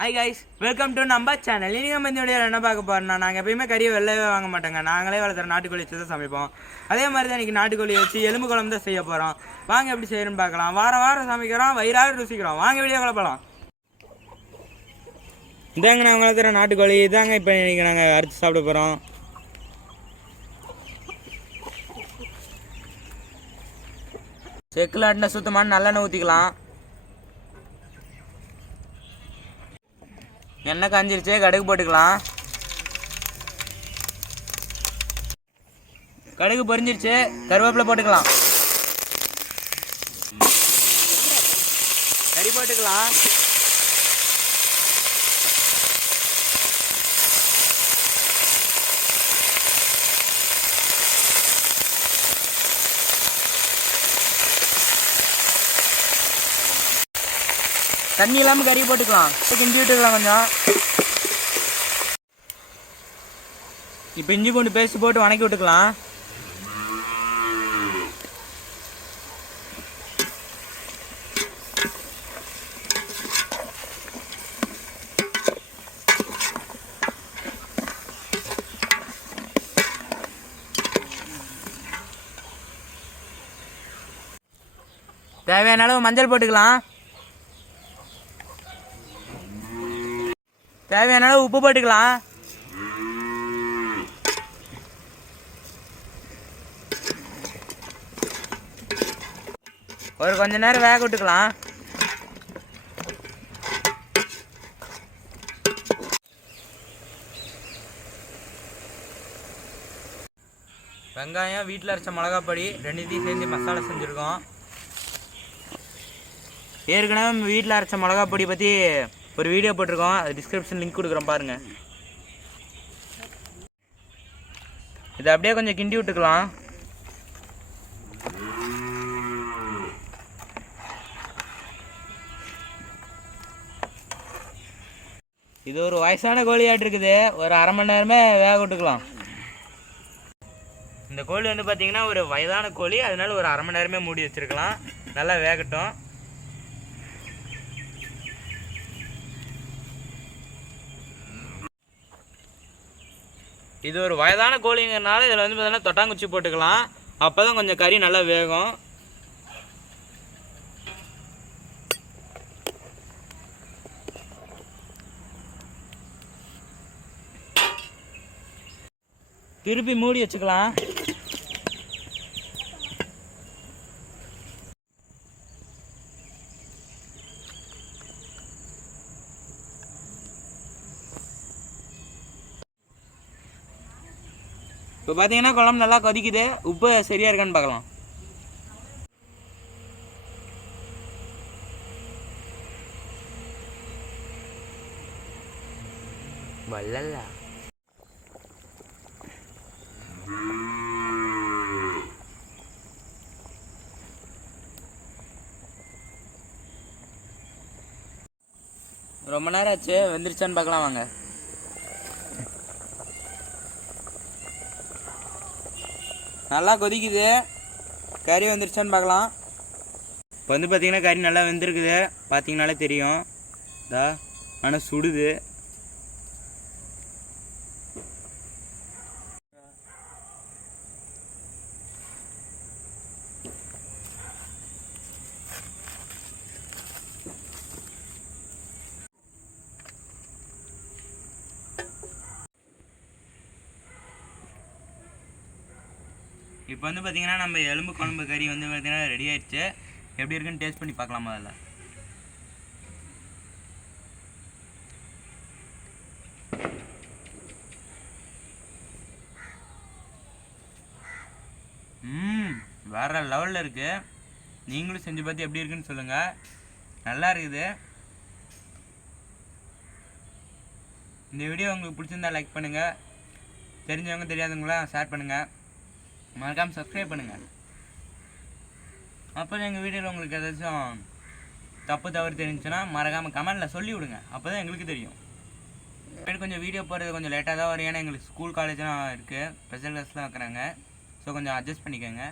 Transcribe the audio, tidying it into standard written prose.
Hi guys, welcome to நம்ம channel. இன்றைக்கி நம்ம இந்த வீடியோவில் என்ன பார்க்க போகிறோம்னா, நாங்கள் எப்பயுமே கறியை வெளிலவே வாங்க மாட்டோங்க. நாங்களே வளர்த்துற நாட்டுக்கோழி வச்சு தான் சமைப்போம். அதே மாதிரி தான் இன்றைக்கி நாட்டுக்கோழி வச்சு எலும்பு குழம்பு தான் செய்ய போகிறோம். வாங்க எப்படி செய்யணும்னு பார்க்கலாம். வாரம் சமைக்கிறோம், வயிறாக ருசிக்கிறோம். வாங்க வீடியோ போகலாம். இதாங்க நாங்கள் வளர்த்துற நாட்டுக்கோழி. இதாங்க இப்போ இன்றைக்கி நாங்கள் அறுத்து சாப்பிட போகிறோம். செக்கில் ஆட்டின சுத்தமான நல்லெண்ணெய் ஊற்றிக்கலாம். எண்ணெய் காஞ்சிருச்சு, கடுகு போட்டுக்கலாம். கடுகு பொரிஞ்சிருச்சு, கருவேப்பிலை போட்டுக்கலாம். கறி போட்டுக்கலாம். தண்ணி இல்லாமல் கறி போட்டுக்கலாம். கிண்டி விட்டுக்கலாம் கொஞ்சம். இப்போ இஞ்சி பூண்டு பேஸ்ட் போட்டு வணக்கி விட்டுக்கலாம். தேவையான அளவு மஞ்சள் போட்டுக்கலாம். தேவையான அளவு உப்பு போட்டுக்கலாம். ஒரு கொஞ்ச நேரம் வேக விட்டுக்கலாம். வெங்காயம், வீட்டில் அரைச்ச மிளகாப்பொடி, ரெண்டுத்தையும் சேர்ந்து மசாலா செஞ்சுருக்கோம். ஏற்கனவே நம்ம வீட்டில் அரைச்ச மிளகாப்பொடி பற்றி ஒரு வீடியோ போட்டிருக்கோம். அது டிஸ்கிரிப்ஷன் லிங்க் கொடுக்குறோம் பாருங்கள். இதை அப்படியே கொஞ்சம் கிண்டி விட்டுக்கலாம். இது ஒரு வயசான கோழியாட்டு இருக்குது. ஒரு அரை மணி நேரமே வேக விட்டுக்கலாம். இந்த கோழி வந்து பார்த்திங்கன்னா ஒரு வயதான கோழி, அதனால ஒரு அரை மணி நேரமே மூடி வச்சுருக்கலாம். நல்லா வேகட்டும். இது ஒரு வயதான கோழிங்கிறனால இதில் வந்து பார்த்தீங்கன்னா தொட்டாங்குச்சி போட்டுக்கலாம். அப்போ தான் கொஞ்சம் கறி நல்லா வேகும். திருப்பி மூடி வச்சுக்கலாம். இப்போ பார்த்தீங்கன்னா குழம்பு நல்லா கொதிக்குது. உப்பு சரியாக இருக்கான்னு பார்க்கலாம். வல்லல்ல ரொம்ப நேரம் ஆச்சு, வெந்துருச்சான்னு பார்க்கலாம் வாங்க. நல்லா கொதிக்குது. கறி வந்துருச்சான்னு பார்க்கலாம். இப்போ வந்து பார்த்திங்கன்னா கறி நல்லா வெந்திருக்குது. பார்த்தீங்கனாலே தெரியும். ஆனால் சுடுது. இப்போ வந்து பார்த்திங்கன்னா நம்ம எலும்பு குழம்பு கறி வந்து பார்த்திங்கன்னா ரெடி ஆயிடுச்சு. எப்படி இருக்குன்னு டேஸ்ட் பண்ணி பார்க்கலாமா? அதில் வேறு லெவலில் இருக்குது. நீங்களும் செஞ்சு பார்த்து எப்படி இருக்குன்னு சொல்லுங்கள். நல்லா இருக்குது. இந்த வீடியோ உங்களுக்கு பிடிச்சிருந்தா லைக் பண்ணுங்கள். தெரிஞ்சவங்க தெரியாதவங்களாம் ஷேர் பண்ணுங்கள். மறக்காமல் சப்ஸ்கிரைப் பண்ணுங்கள். அப்போ எங்கள் வீடியோவில் உங்களுக்கு ஏதாச்சும் தப்பு தவறு தெரிஞ்சுன்னா மறக்காமல் கமெண்டில் சொல்லி விடுங்க. அப்போ தான் எங்களுக்கு தெரியும். கொஞ்சம் வீடியோ போடுறது கொஞ்சம் லேட்டாக தான் வரும். ஏன்னா எங்களுக்கு ஸ்கூல் காலேஜ்லாம் இருக்குது, ஸ்பெஷல் கிளாஸ்லாம் வைக்கிறாங்க. ஸோ கொஞ்சம் அட்ஜஸ்ட் பண்ணிக்கோங்க.